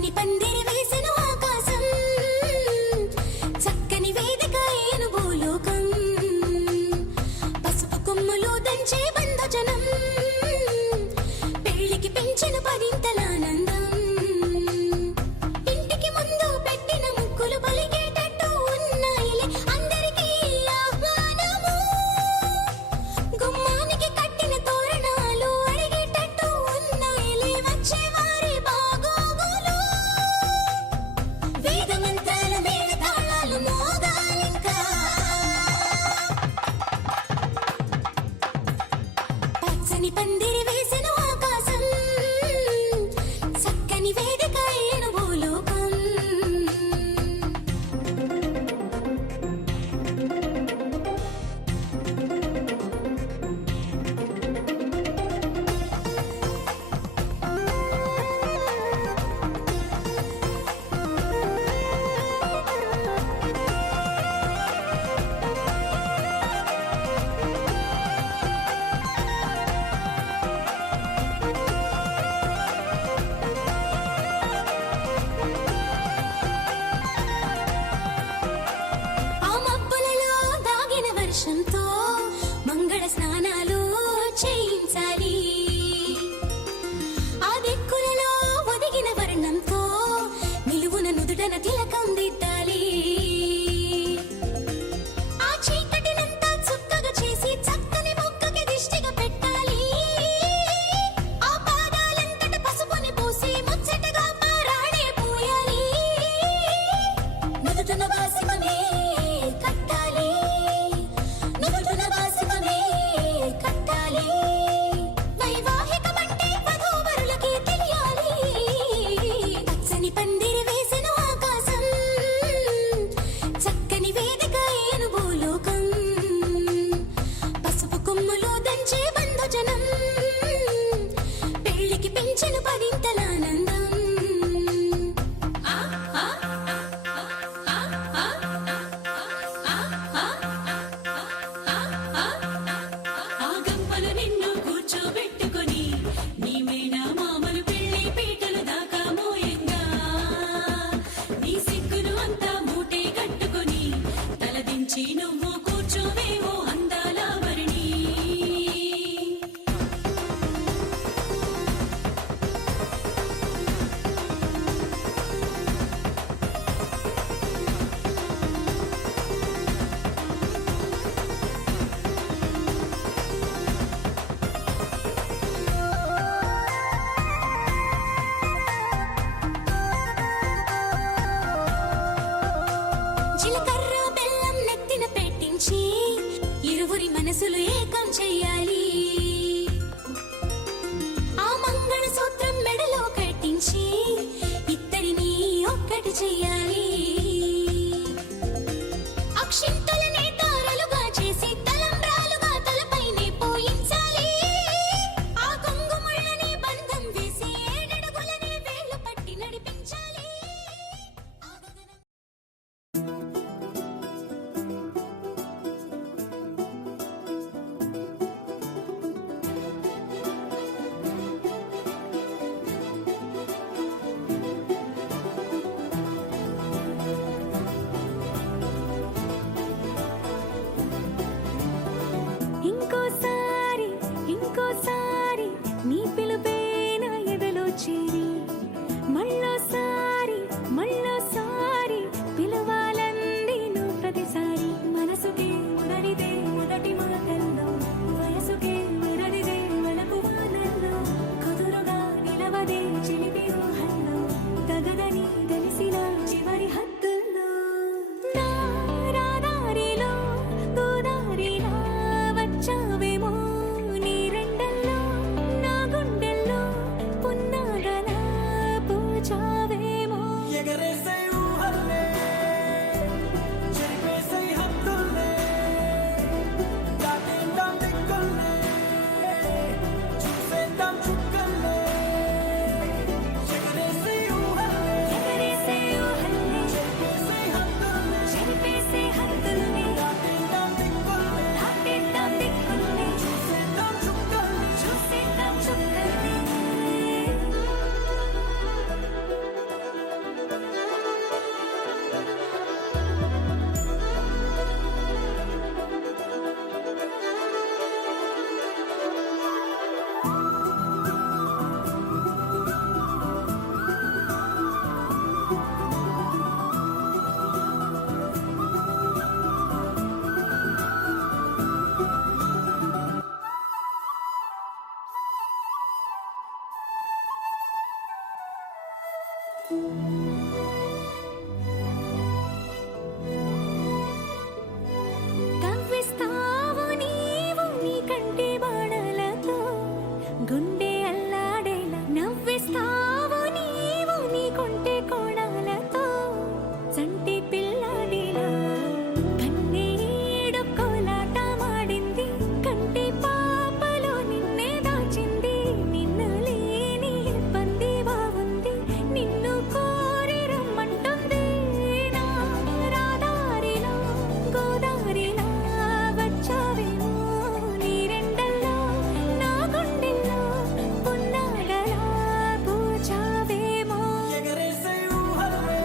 పచ్చని పందిరి వేసెను ఆకాశం, చక్కని వేదిక అయ్యెను భూలోకం. పసుపు కొమ్ములు దంచే బంధుజనం, పెళ్లికి పెంచెను పదింతల ఆనందం. ఇంటికి ముందు పెట్టిన ముక్కులు పలికేటట్టు ఉన్నాయిలే అందరికీ ఆహ్వానము. గుమ్మానికి కట్టిన తోరణాలు అడిగేటట్టు ఉన్నాయిలే వచ్చేవారి బాగోగులు. వేద మంత్రాల మేళతాళాలు మోగాలింకా. పచ్చని పందిరి వేసెను ఆకాశం, చక్కని వేదిక అయ్యెను భూలోకం. ఆ మబ్బులలో దాగిన వర్షంతో మంగళ స్నానాలు చేయించాలి. ఆ దిక్కులలో ఒదిగిన వర్ణంతో నిలువున నుదుటన తిలకం దిద్దాలి. ఆ చీకటినంతా చుక్కగా చేసి చక్కని మొక్కకి దిష్టిగా పెట్టాలి. ఆ పాదాలంతట పసుపుని పూసి ముచ్చటగా పారాడే పూయాలి. నుదుటన వాసిమనే కట్టాలి, నుదుటన వాసిమనే కట్టాలి. వైవాహికమంటే వధూవరులకి తెలియాలి. పచ్చని పందిరి వేసెను ఆకాశం, చక్కని వేదిక అయ్యెను భూలోకం. పసుపు కొమ్ములు దంచే బంధుజనం, పెళ్లికి పెంచెను పదింతల ఆనందం. ఆ గంపలు నిన్ను కూర్చోబెట్టుకొని నీ మేడ మామలు పెళ్లి పీటలు దాకా మోయంగా, నీ సిగ్గును అంతా మూటే కట్టుకొని తలదించి నువ్వు కూర్చోవేవో అందాల వరణి. జీలకర్ర బెల్లం నెత్తిన పెట్టించి ఇరువురి మనసులు ఏకం చెయ్యాలి. ఆ మంగళ సూత్రం మెడలో కట్టించి ఇద్దరిని ఒక్కటి చెయ్యాలి. అక్షింతలనే తారలుగా చేసి తలంబ్రాలుగా తలపైనే పోయించాలి. ఆ కొంగుముళ్ళని బంధం వేసి ఏడడుగులని వేలు పట్టి నడిపించాలి. ఆ గగనం కవ్విస్తావు నీవు నీ కంటి బాణలతో గుండె అల్లాడేలా నవ్విస్తావు నీవు నీ కొంటె కోణాలతో చంటి పిల్లాడిలా కన్నీడు కోలాట మాడింది కంటి పాపలో నిన్నే దాచింది నిన్ను లేని ఇబ్బంది బాగుంది నిన్ను కోరి రమ్మంటుంది నా రాదారిలో గోదారిలా వచ్చావేమో నీరెండల్లో నా గుండెల్లో పున్నాడలా పూచావేమో ఎగరేసే ఊహల్లే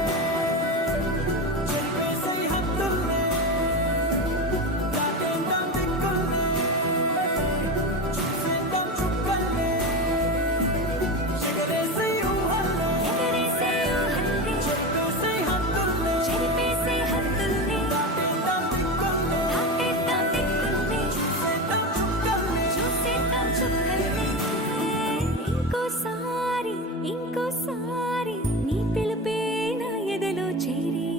చెరిపేసే హద్దుల్లే దాటేద్దాం దిక్కుల్ని చూసేద్దాం చుక్కల్ని ఎగరేసే ఊహల్లే ఎగరేసే ఊహల్లే చెరిపేసే హద్దుల్లే చెరిపేసే హద్దుల్ని దాటేద్దాం దిక్కుల్ని దాటేద్దాం దిక్కుల్ని చూసేద్దాం చుక్కల్ని చూసేద్దాం చుక్కల్ని ఇంకోసారి ఇంకోసారి నీ పిలుపే నా ఎదలో చేరి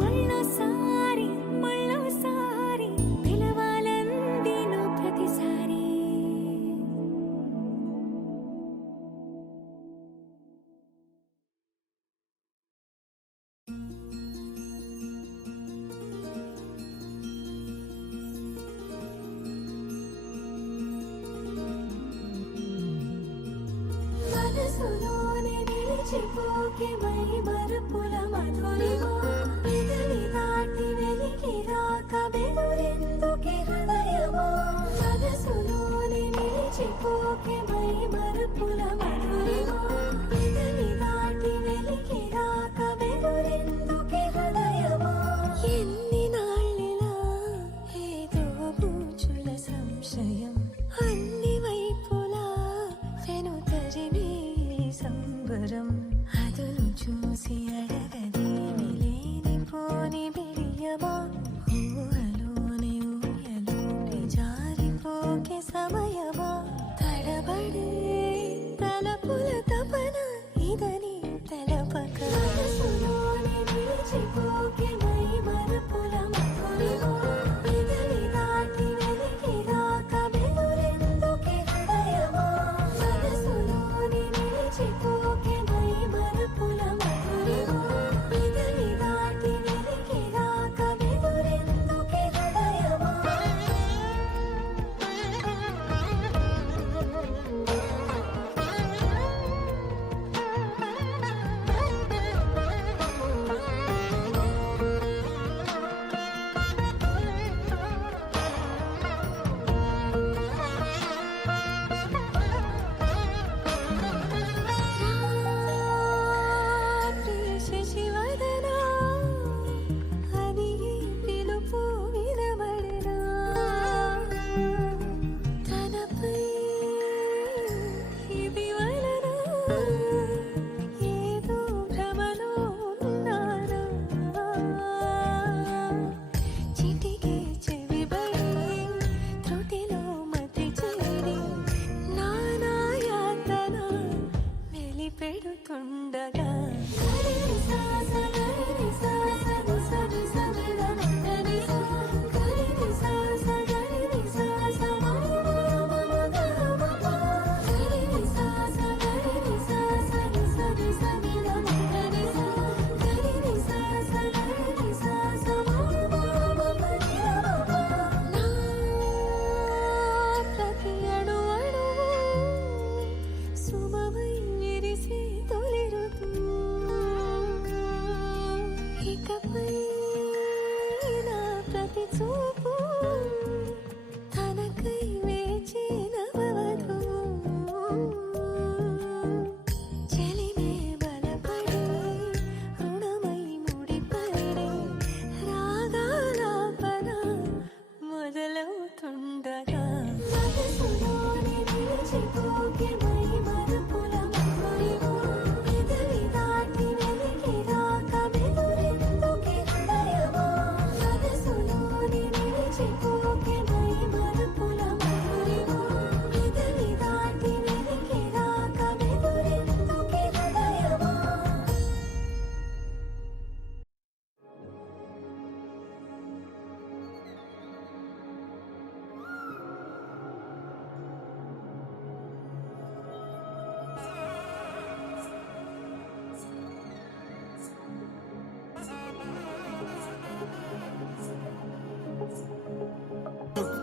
మళ్ళోసారి మళ్ళోసారి పిలవాలంది నువ్వు ప్రతిసారి మనసులోనే నిలిచిపోకే మై మరుపుల మధురిమో పెదవి దాటి వెలికి రాక బెదురెందుకే హృదయమో మనసులోనే నిలిచిపోకే మై మరుపుల మధురిమో పెదవి దాటి వెలికి రాక బెదురెందుకే హృదయమో ఎన్ని నాళ్ళిలా ఏదో బూచుల సంశయం అన్ని వైపులా వెను తరిమే సంబరం అదును చూసి అడగదే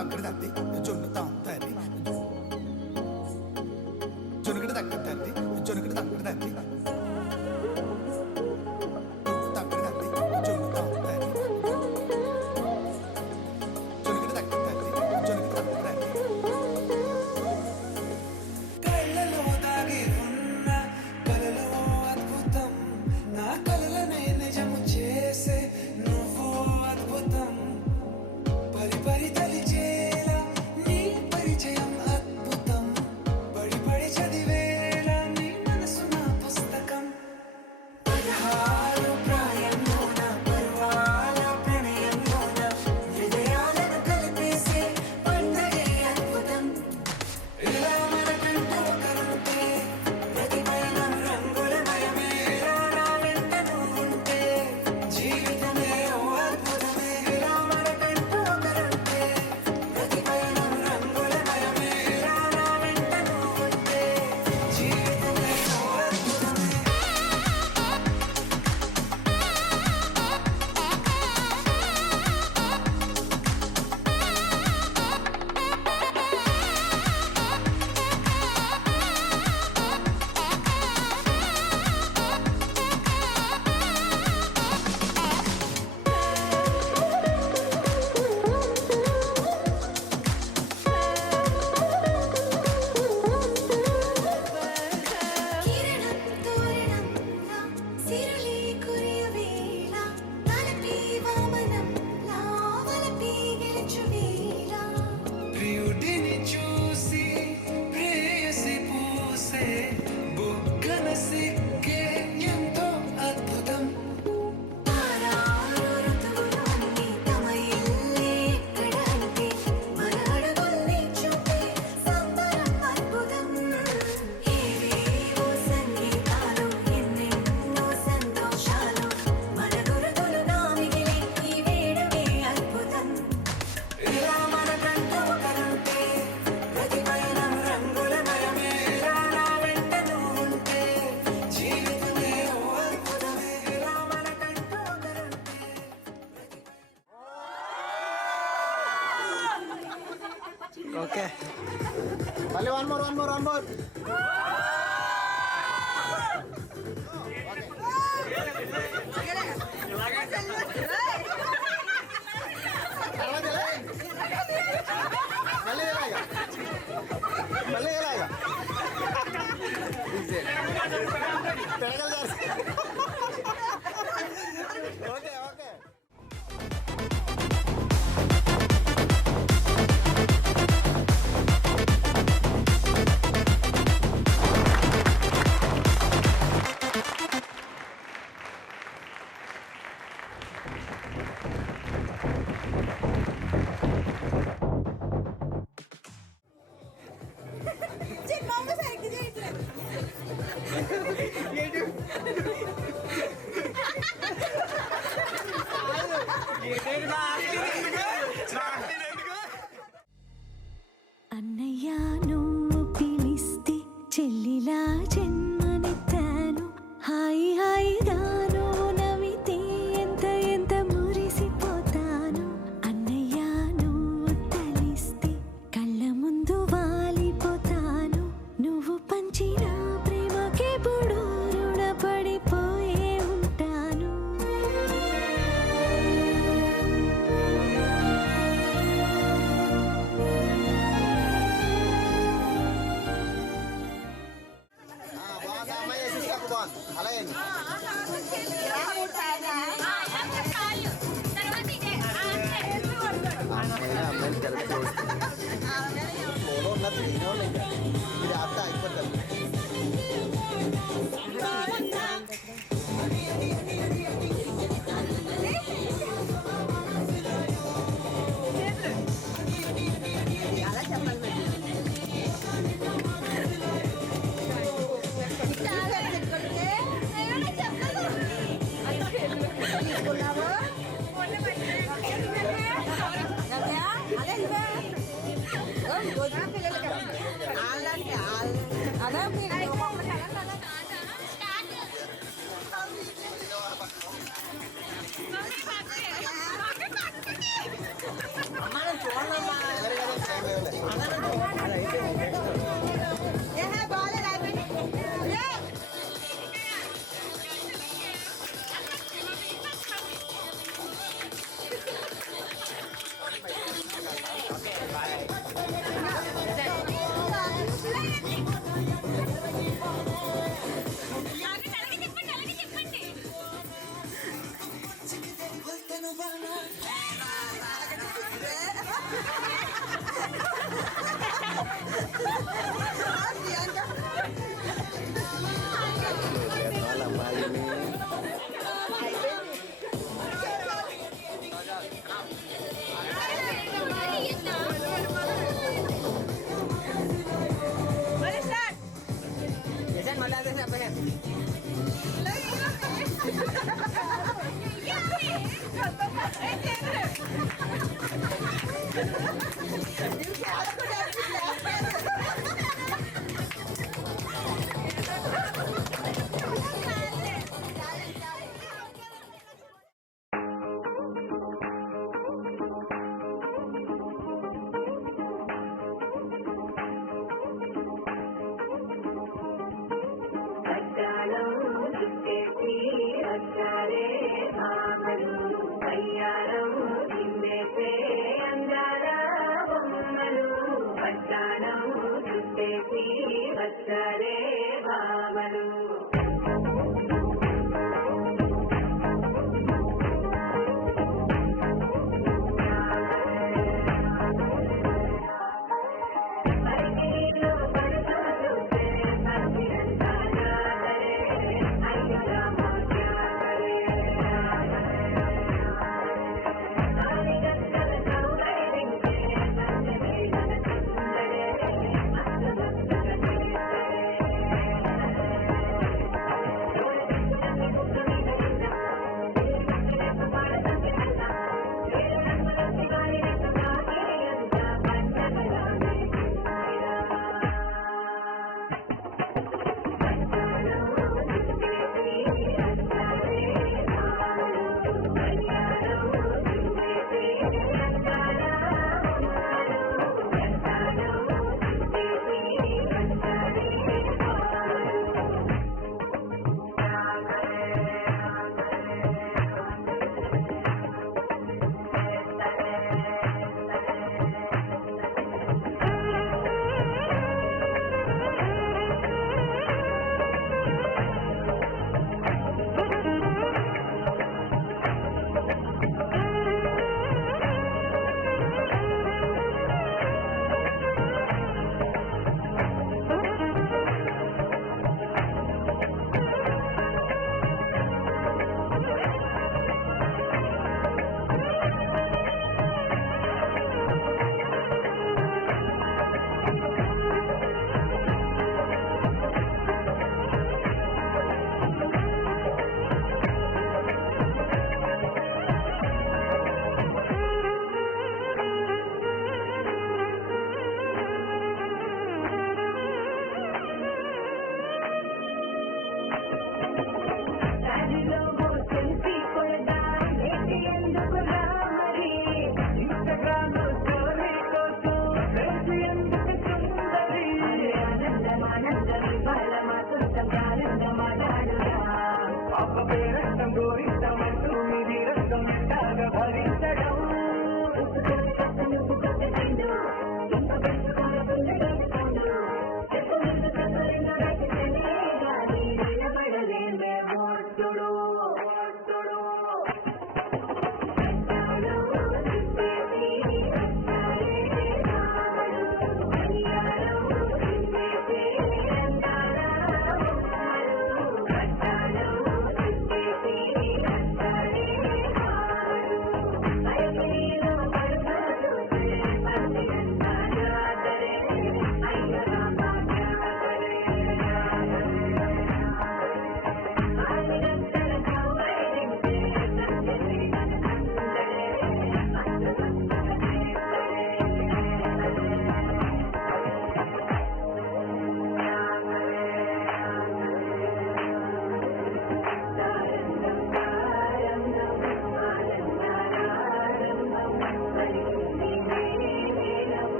తక్కడి తద్ది జొన్ను తాంతది జొనుకడి తక్కడి తద్ది జొనుకడి తక్కడి తద్ది తక్కడి తద్ది జొన్ను తాంతది జొనుకడి తక్కడి తద్ది జొనుకడి తక్కడి తద్ది కళ్ళలో దాగి ఉన్న కలలో అద్భుతం నా కలలనే నిజము చేసే నువ్వు అద్భుతం పరి పరి తలిచేలా నీ పరిచయం అద్భుతం పడి పడి చదివేలా నీ మనసు నా పుస్తకం 16 ప్రాయంలోన పర్వాల ప్రణయంలోన హృదయాలను కలిపేసే పండగే అద్భుతం ఇలా మనకంటూ ఒకరుంటే ప్రతిపైన రంగులమయమే ఇలా నా వెంట నువ్వుంటే జీవితమే ఓ అద్భుతమే ఇలా మనకంటూ ఒకరుంటే ప్రతిపైన రంగులమయమే ఇలా నా వెంట నువ్వుంటే జీవితమే ఓ అద్భుతమే కిరణం తోరణంలా సిరులే కురియవేళ తలపి వామనంలా వలపి గెలుచువేళ ప్రియుడిని చూసి ప్రేయసి పూసే బుగ్గన సిగ్గే ఎంతో అద్భుతం తారారు ఋతువులోని తమ ఇల్లే ఎక్కడంటే మన అడుగుల్ని చూపే సంబరం అద్భుతం ఏవేవో సంగీతాలు ఎన్నెన్నో సంతోషాలు మన గురుతులుగా మిగిలే ఈ వేడమే అద్భుతం ఇలా మనకంటూ ఒకరుంటే ప్రతిపైన రంగులమయమే ఇలా నా వెంట నువ్వుంటే జీవితమే ఓ అద్భుతమే ఇలా మనకంటూ ఒకరుంటే ఓకే మళ్ళీ వన్ మోర్ మళ్ళీ ఎలాగా okay okay Cik, mama saya kerja itu. వచ్చారే భామలు కయ్యారం కిందేసే అందాల బొమ్మలు పట్టాణం చుట్టేసి వచ్చారే భామలు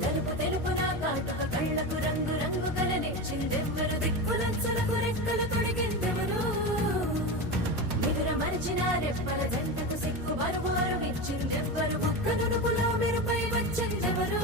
నలుపు తెలుపున కాటుక కళ్ళకు రంగు రంగు కలనిచ్చిందెవ్వరు దిక్కులచ్చులకు రెక్కలు తొడిగిందెవరు నిదుర మరిచిన రెప్పల జంటకు సిక్కు బరువారు ఇచ్చిందెవ్వరు ఒక్క నునుపులో మెరుపై వచ్చిందెవరు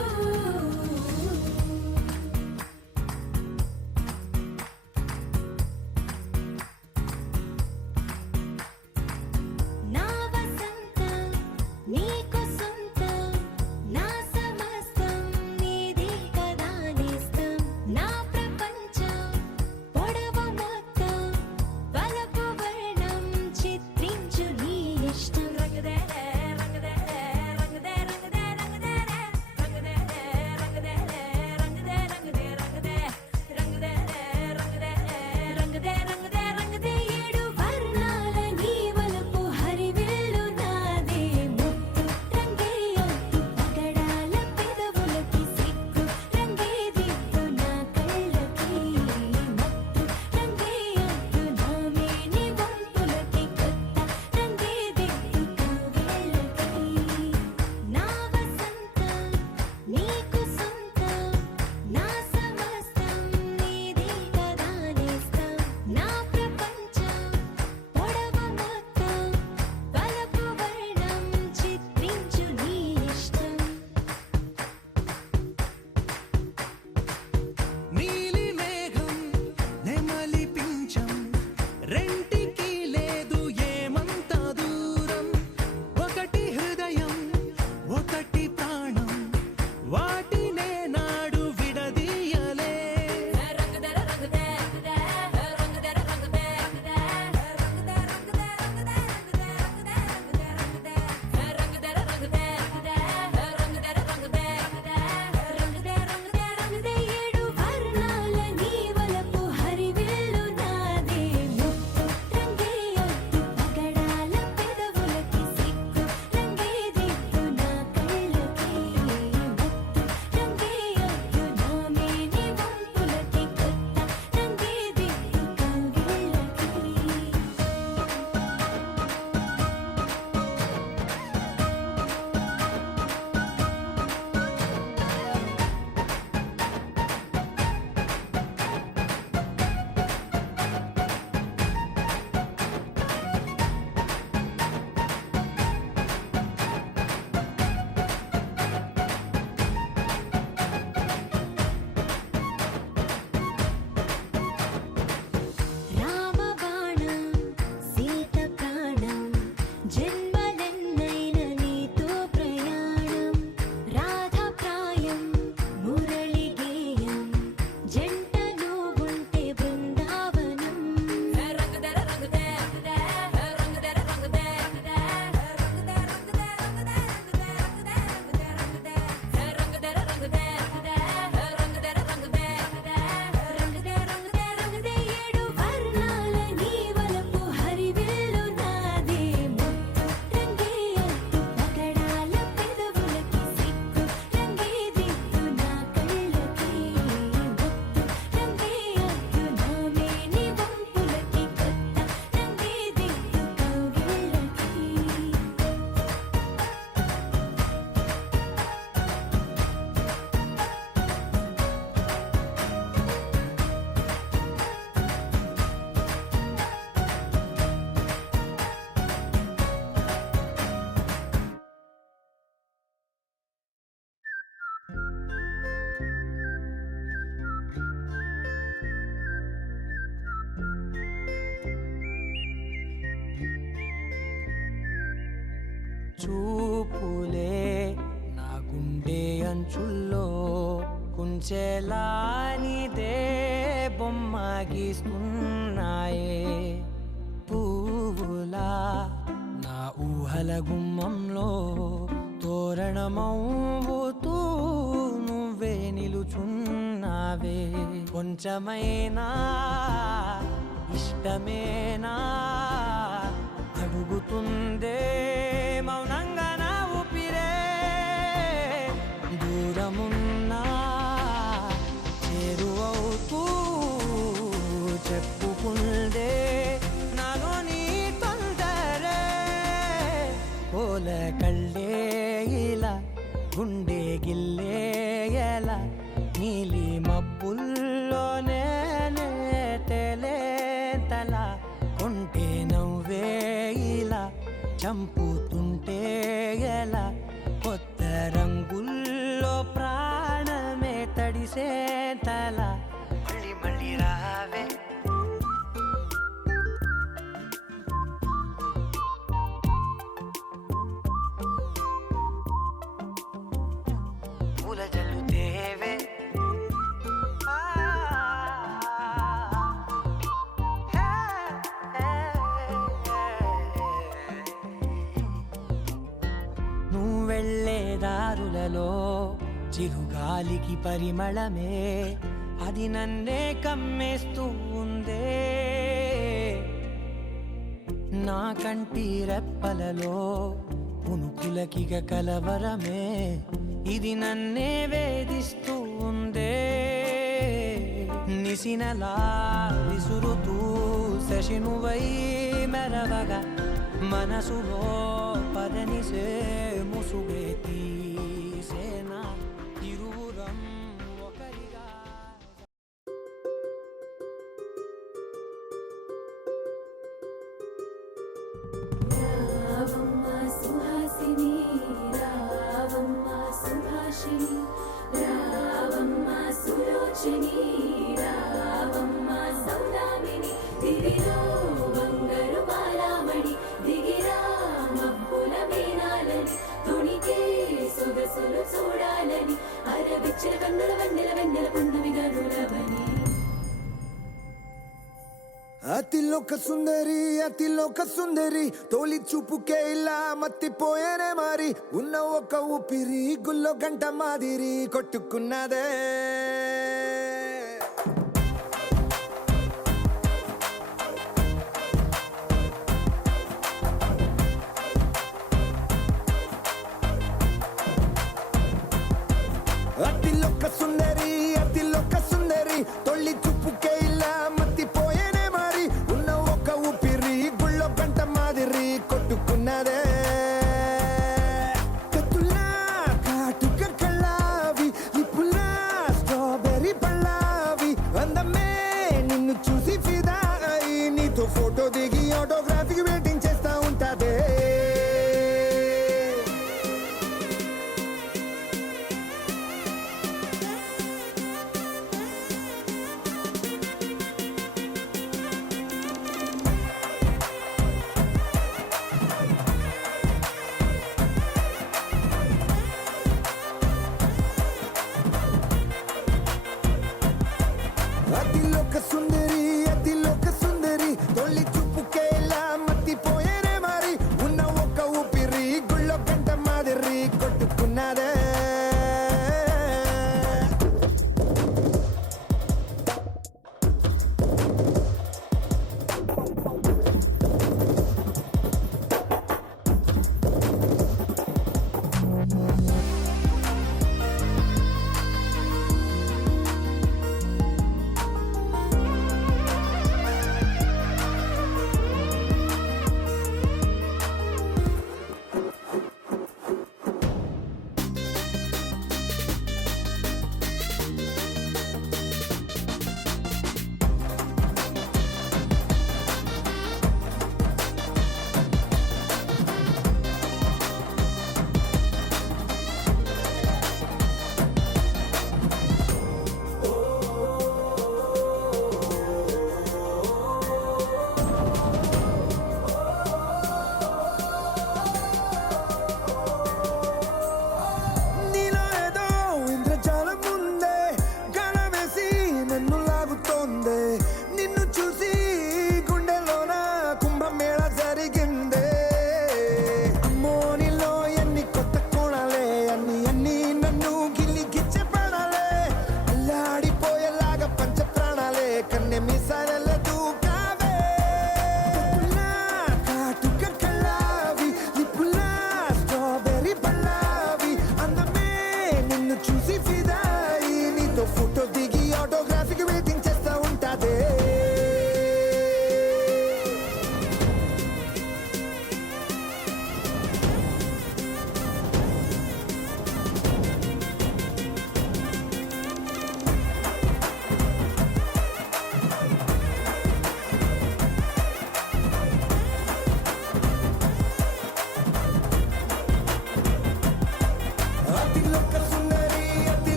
అంచుల్లో కుంచెలా నీదే బొమ్మ గీస్తున్నాయే పువ్వులా నా ఊహల గుమ్మంలో తోరణమవుతూ నువ్వే నిలుచున్నావే కొంచెమైనా ఇష్టమేనా అడుగుతుందే మౌనంగా నా ఊపిరే దూరమున్నా చేరువవుతూ చెప్పుకుందే నాలో నీ తొందరే పోల కళ్ళే ఇలా గుండె గిల్లే ఎలా నీలి మబ్బుల్లోనే తేలేంతలా కొంటే నవ్వే ఇలా చంపుతుంటే ఎలా కొత్త రంగుల్లో ప్రాణమే తడిసేంతలా మళ్ళీ మళ్ళీ రావే పూల జల్లుతేవే నువ్వు వెళ్ళే దారులలో చిరుగాలికి పరిమళమే అది నన్నే కమ్మేస్తూ ఉందే నా కంటి రెప్పలలో పునుకులకిగ కలవరమే ఇది నన్నే వేధిస్తూ ఉందే నిసినలా విసురుతూ శశినువై మెరవగా మనసులో పదనిసే ముసుగే తీసేనా ఇరువురం ఒకరిగా రావమ్మ సుహాసిని రావమ్మ సుభాషిణి రావమ్మ సులోచని రావమ్మ సౌదామిని దివిలో బంగారు బాలామణి దిగిరా మబ్బుల వీణాలని తుణికే సొగసులు చూడాలని అరవిచ్చిన కన్నుల వెన్నెల వెన్నెల పున్నమిగా నులవని అతిలోక సుందరి తోలి చూపుకే ఇలా మత్తిపోయేనే మారి ఉన్న ఒక ఊపిరి గుల్లో గంట మాదిరి కొట్టుకున్నదే అతిలోక సుందరి తొలి చూపుకే ఇలా మత్తిపోయేనే మారి ఉన్న ఒక ఊపిరి గుళ్ళో గంట మాదిరి కొట్టుకున్నదే కత్తులా కాటుక కళ్ళావి నిప్పులా స్ట్రాబెర్రీ పళ్ళావి అందమే నిన్ను చూసి ఫిదా అయి నీతో ఫోటో దిగి ఆటోగ్రాఫీకి వెయిటింగ్ చేస్తా ఉంటాదే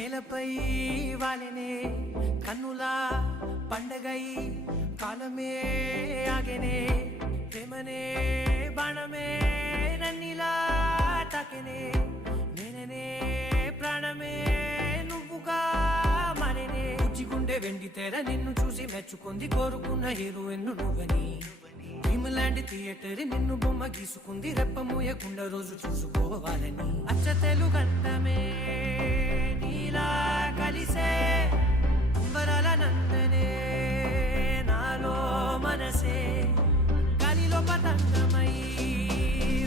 నేలపై వాలినే కన్నులా పండగై కాలమే ఆగెనే ప్రేమనే బాణమే నన్నిలా తాకెనే నేననే ప్రాణమే నువ్వుగా మారేనే గుండె వెండి తెర నిన్ను చూసి మెచ్చుకుంది కోరుకున్న హీరోయిన్ నువ్వని భీమలాంటి థియేటర్ నిన్ను బొమ్మ గీసుకుంది రెప్ప మూయకుండా రోజు చూసుకోవాలని అచ్చ తెలుగంటమే నీలా కలిసే అంబరాల నందనే నాలో మనసే గాలిలో పతంగమై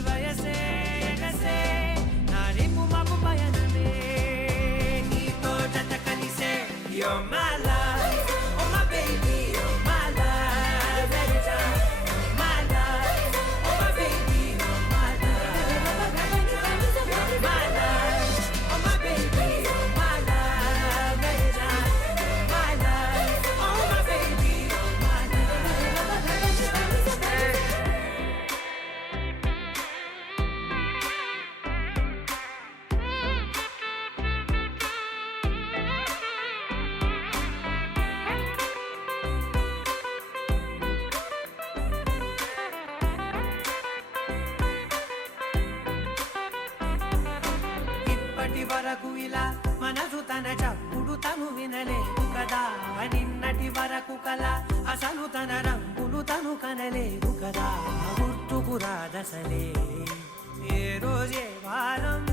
వయసే ఎగసే నా రేపు మాకు పయనమే నీతో జత కలిసే You're my life, oh my baby, you're my life, every time. You're my life, oh my baby, you're my life. You're my life, oh my baby, you're my life, every time. You're my life, oh my baby, you're my ఇప్పటి వరకు ఇలా మనసు తన చప్పుడు తను వినలేదు కదా నిన్నటి వరకు కల అసలు తన రంగులు తను కనలేదు కదా గుర్తుకు రాదసలే ఏ రోజే వారం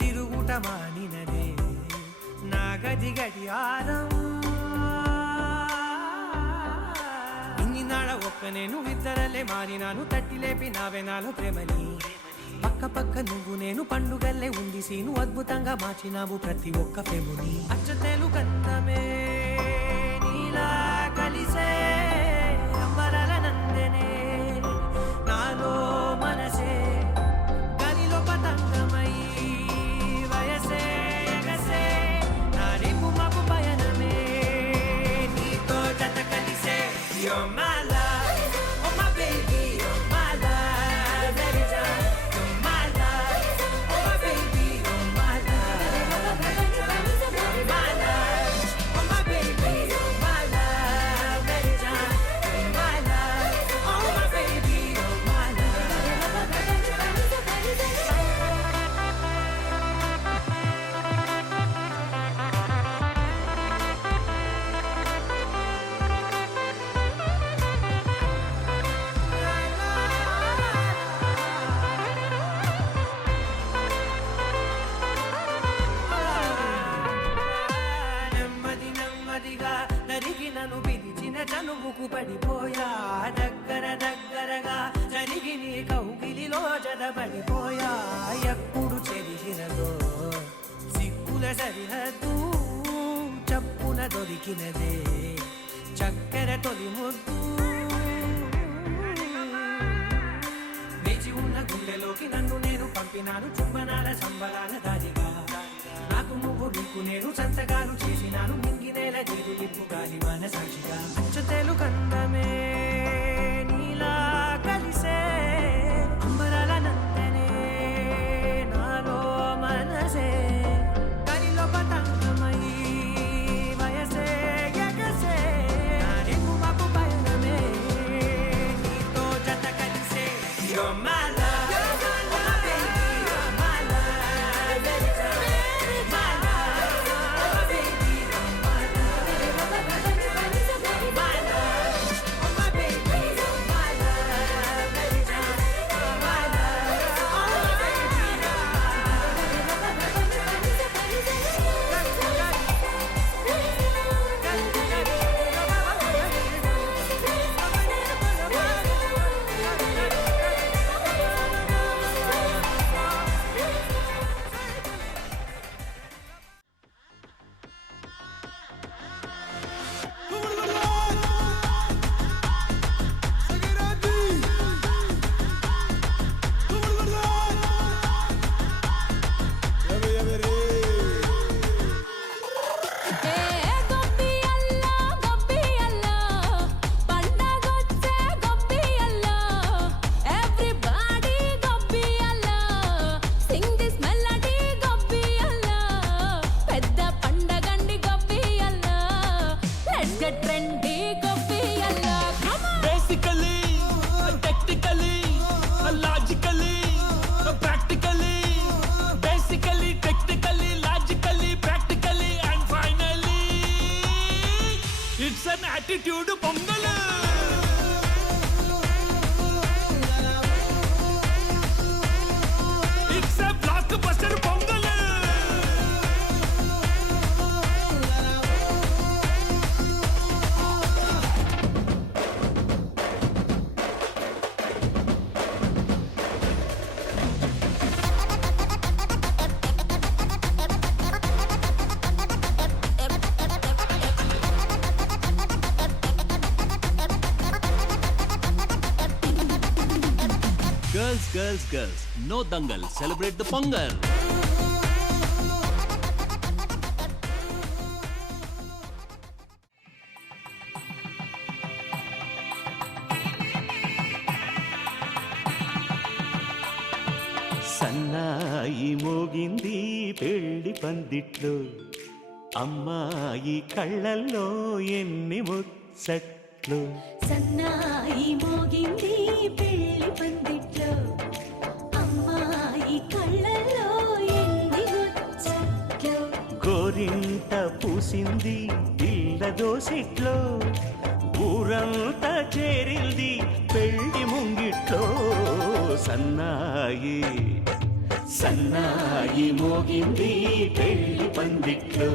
తిరుగుట మానినదే నా గది గడియారం ఇన్ని నాడ ఒక్క నేను ఇద్దరలే మారినాను తట్టి లేపి నావే నాలో ప్రేమని పక్క పక్క నువ్వు నేను పండుగల్లే ఉంది సీను అద్భుతంగా మార్చినావు ప్రతి ఒక్క ప్రేముని అచ్చతేలు కందమే నీలా కలిసే అంబరాల నందనే నాలో మనసే గాలిలో పతంగమై వయసే ఎగసే నా రేపు మాకు పయనమే నీతో జత కలిసే You're my life, oh my baby, you're my life, every time. You're my life, oh my baby, you're my life. You're my life, oh my baby, you're my life, every time. You're my life, oh my baby, you're my నెమ్మది నెమ్మదిగా నరిగి నన్ను పిలిచిన చనువుకు పడిపోయా దగ్గర దగ్గరగా జరిగి నీ కౌగిలిలో జడబడిపోయా ఎప్పుడు చెరిగినదో సిక్కుల సరిహద్దు చప్పున దొరికినదే చక్కెర తొలి ముద్దు వేచి ఉన్న గుండెలోకి నన్ను నేను పంపినాను చుంబనాల సంబరాల దారిగా నాకు నువ్వు నీకు నేను సంతకాలు చేసినాను మింగినేల జీడు లిప్పు గాలి మన సాక్షిగా అచ్చతేలు కందమే నీలా కలిసే అంబరాల నందనే నాలో మనసే గాలిలో పతంగమై వయసే ఎగసే నా రేపు మాకు పయనమే నీతో జత కలిసే You're my life, oh my baby, you're my life, every time. You're my life, oh my baby, you're my life. It's an attitude pongal. It's a block buster pongal. Girls, girls, girls, no dangal, celebrate the Pongal. సన్నాయి మోగింది పెళ్లి పందిట్లో, అమ్మాయి కళ్ళల్లో ఎన్ని ముచ్చట్లు. సన్నాయి మోగింది పెళ్లి పందిట్లో, అమ్మాయి కళ్ళల్లో ఎన్ని ముచ్చట్లు. గోరింట పూసింది పిల్ల దోసిట్లో, ఊరంతా చేరింది పెళ్లి ముంగిట్లో. సన్నాయి సన్నాయి మోగింది పెళ్లి పందిట్లో,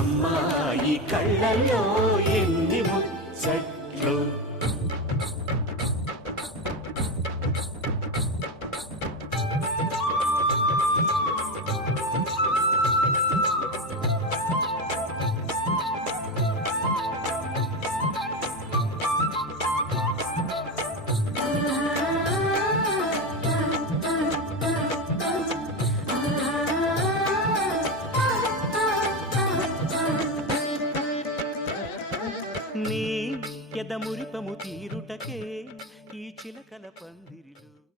అమ్మాయి కళ్ళల్లో ఎన్ని ముచ్చట్లు. నీ ఎదమురిపము తీరుటకే ఈ చిలకల పందిరిలో